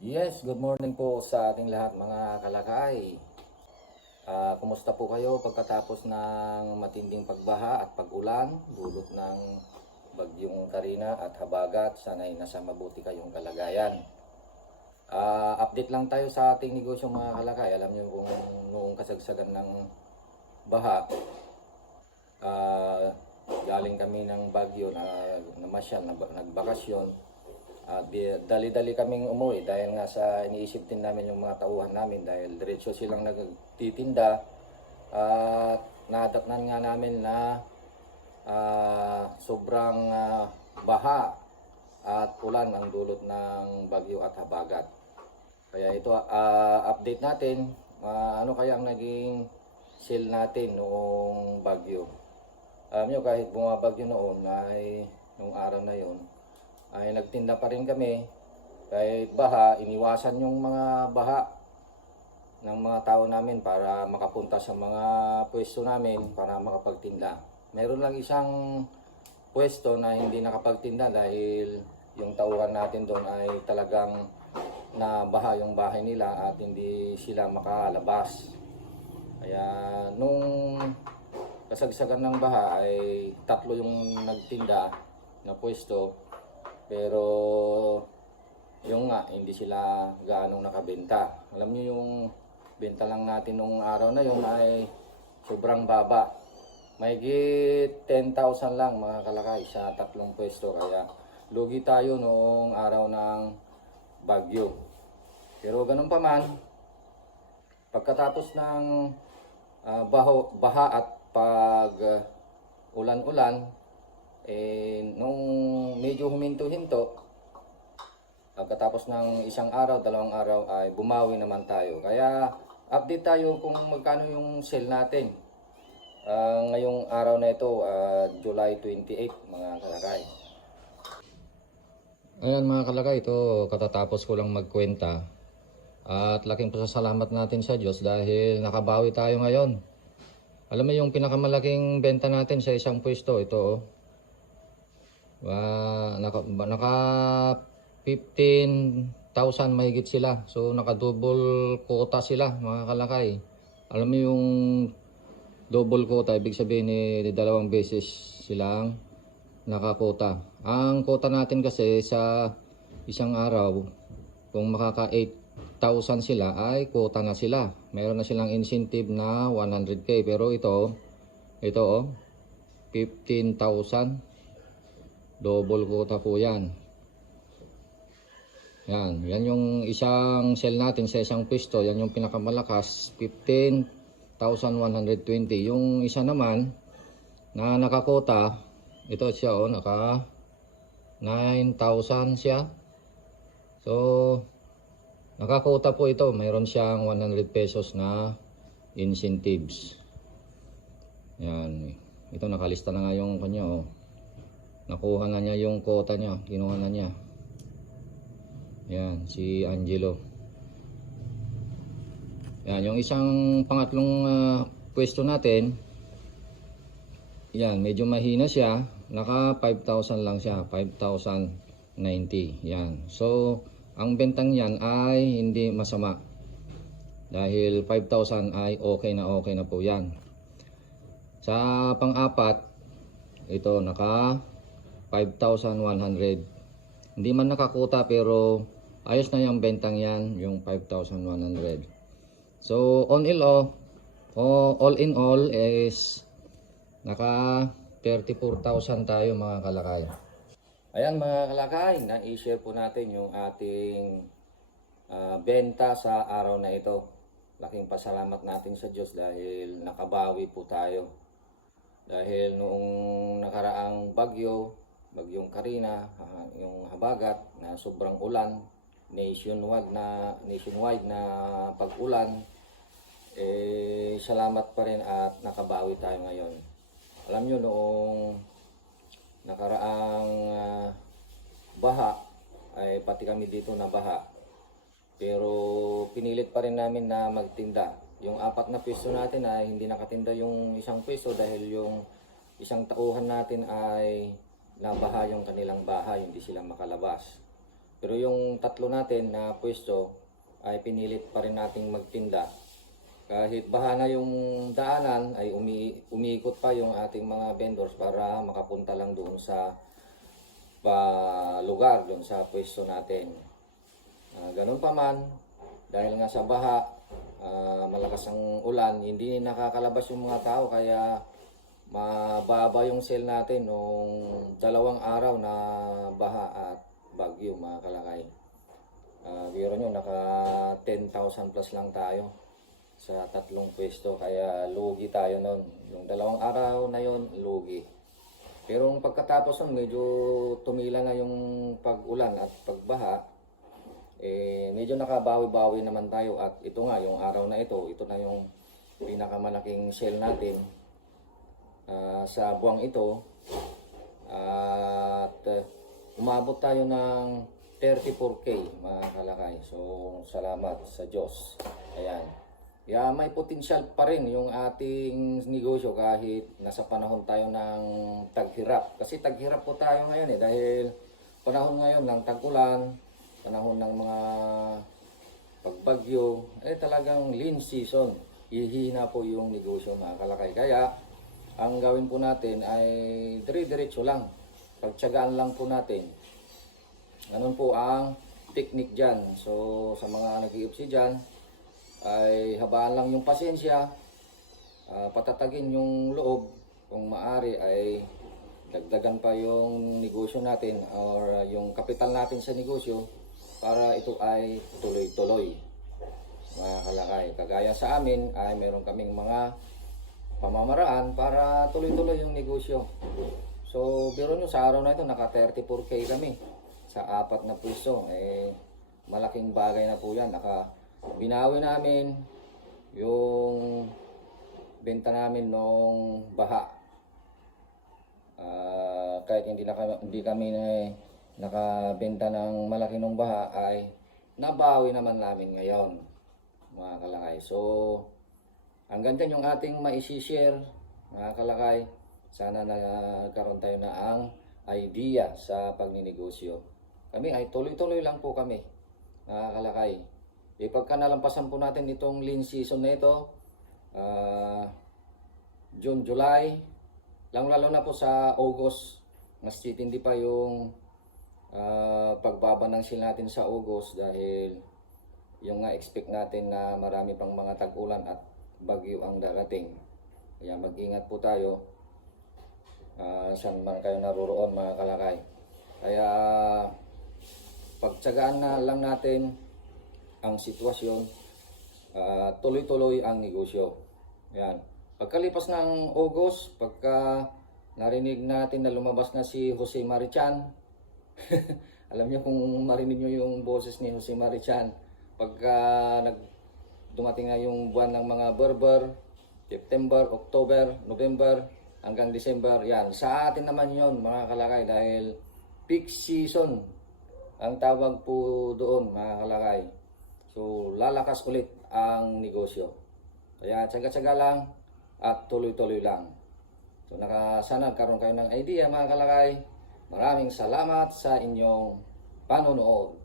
Yes, good morning po sa ating lahat mga kalakay. Ah, kumusta po kayo pagkatapos ng matinding pagbaha at pag-ulan, dulot ng bagyong Karina at Habagat? Sana'y nasa mabuti kayong kalagayan. Ah, update lang tayo sa ating negosyo mga kalakay. Alam niyo kung noong kasagsagan ng baha, ah, galing kami ng Bagyo na namasyal, na, nagbakasyon. At dali-dali kaming umuwi dahil nga sa iniisip din namin yung mga tauhan namin dahil diretso silang nagtitinda at nadatnan nga namin na ah, sobrang ah, baha at ulan ang dulot ng bagyo at habagat. Kaya ito ah, update natin ah, ano kaya ang naging sale natin noong bagyo. Alam nyo kahit bumabagyo noon ay nung araw na yon ay nagtinda pa rin kami kahit baha, iniwasan yung mga baha ng mga tao namin para makapunta sa mga pwesto namin para makapagtinda. Meron lang isang pwesto na hindi nakapagtinda dahil yung tauhan natin doon ay talagang nabaha yung bahay nila at hindi sila makalabas. Kaya nung kasagsagan ng baha ay tatlo yung nagtinda na pwesto pero yung nga hindi sila gaanong nakabenta. Alam niyo yung benta lang natin nung araw na yun ay sobrang baba. Mahigit 10,000 lang mga kalakay sa tatlong pwesto kaya lugi tayo noong araw ng bagyo. Pero ganun pa man, pagkatapos ng ah, baho, baha at pag ah, ulan-ulan, eh, nung medyo huminto-hinto, pagkatapos ng isang araw, dalawang araw ay bumawi naman tayo. Kaya update tayo kung magkano yung sale natin. Ah, ngayong araw na ito, ah, July 28, mga kalakay. Ayan mga kalakay, ito katatapos ko lang magkwenta. At laking pasasalamat natin sa Diyos dahil nakabawi tayo ngayon. Alam mo yung pinakamalaking benta natin sa isang pwesto, ito oh. Wa- naka, naka 15,000 mahigit sila. So naka double quota sila mga kalakay. Alam mo yung double quota, ibig sabihin ni dalawang beses silang nakakota. Ang quota natin kasi sa isang araw, kung makaka 8,000 sila ay quota na sila. Meron na silang incentive na 100k pero ito, ito oh, 15,000 Double quota po yan. Yan. Yan yung isang sell natin sa isang pwesto. Yan yung pinakamalakas. 15,120. Yung isa naman na nakakota. Ito siya oh. Naka 9,000 siya. So, nakakota po ito. Mayroon siyang 100 pesos na incentives. Yan. Ito nakalista na nga yung kanya oh. Nakuha na niya yung quota niya. Kinuha na niya. Yan, si Angelo. Yan, yung isang pangatlong ah, pwesto natin. Yan, medyo mahina siya. Naka 5,000 lang siya. 5,090. Yan. So, ang bentang yan ay hindi masama. Dahil 5,000 ay okay na okay na po yan. Sa pang-apat, ito naka 5,100. Hindi man nakakuta pero ayos na yung bentang yan, yung 5,100. So, on in all, o- all in all is naka 34,000 tayo mga kalakay. Ayan mga kalakay, na-share po natin yung ating ah, benta sa araw na ito. Laking pasalamat natin sa Diyos dahil nakabawi po tayo. Dahil noong nakaraang bagyo, bagyong Karina, ah, yung habagat na sobrang ulan, nationwide na nationwide na pag-ulan, eh salamat pa rin at nakabawi tayo ngayon. Alam nyo noong nakaraang ah, baha ay pati kami dito na baha. Pero pinilit pa rin namin na magtinda. Yung apat na pwesto natin ay hindi nakatinda yung isang pwesto dahil yung isang tauhan natin ay nabaha yung kanilang bahay, hindi sila makalabas. Pero yung tatlo natin na pwesto ay pinilit pa rin nating magtinda. Kahit baha na yung daanan ay umi umiikot pa yung ating mga vendors para makapunta lang doon sa pa lugar doon sa pwesto natin. Ah, ganun pa man, dahil nga sa baha, ah, malakas ang ulan, hindi nakakalabas yung mga tao kaya mababa yung sale natin nung dalawang araw na baha at bagyo mga kalakay. Uh, biro nyo, naka 10,000 plus lang tayo sa tatlong pwesto kaya lugi tayo nun. Yung dalawang araw na yon lugi. Pero ang pagkatapos nun, medyo tumila na yung pag-ulan at pagbaha. Eh, medyo nakabawi-bawi naman tayo at ito nga, yung araw na ito, ito na yung pinakamalaking sale natin ah, sa buwang ito. At eh, umabot tayo ng 34K mga kalakay. So, salamat sa Diyos. Ayan. Kaya may potensyal pa rin yung ating negosyo kahit nasa panahon tayo ng taghirap. Kasi taghirap po tayo ngayon eh dahil panahon ngayon ng tag-ulan, panahon ng mga pagbagyo, eh talagang lean season. Ihina po yung negosyo mga kalakay. Kaya ang gawin po natin ay dire-diretso lang. Pagtsagaan lang po natin. Ganun po ang technique dyan. So sa mga nag-iipsi dyan, ay habaan lang yung pasensya, ah, patatagin yung loob, kung maari ay dagdagan pa yung negosyo natin or yung kapital natin sa negosyo para ito ay tuloy-tuloy. Mga kalakay, kagaya sa amin ay meron kaming mga pamamaraan para tuloy-tuloy yung negosyo. So, biro nyo sa araw na ito, naka 34k kami sa apat na pwesto. Eh, malaking bagay na po yan. Naka, binawi namin yung benta namin nung baha. Ah, kahit hindi, naka, hindi kami na, nakabenta ng malaki nung baha ay nabawi naman namin ngayon mga kalakay. So, hanggang dyan yung ating maisishare mga kalakay. Sana nagkaroon tayo na ang idea sa pagninegosyo. Kami ay tuloy-tuloy lang po kami mga kalakay. E pagka nalampasan po natin itong lean season na ito, ah, June, July, lang lalo na po sa August, mas titindi pa yung ah, pagbaba ng sale natin sa August dahil yung nga expect natin na marami pang mga tag-ulan at bagyo ang darating. Kaya mag-ingat po tayo ah, saan man kayo naroroon mga kalakay. Kaya pagtsagaan na lang natin ang sitwasyon, ah, tuloy-tuloy ang negosyo. Yan. Pagkalipas ng August, pagka narinig natin na lumabas na si Jose Marichan, alam niyo kung marinig niyo yung boses ni Jose Marichan, pagka nag dumating na yung buwan ng mga Berber, September, October, November, hanggang December, yan. Sa atin naman yon mga kalakay dahil peak season ang tawag po doon mga kalakay. So, lalakas ulit ang negosyo. Kaya tsaga-tsaga lang at tuloy-tuloy lang. So, naka, sana nagkaroon kayo ng idea mga kalakay. Maraming salamat sa inyong panonood.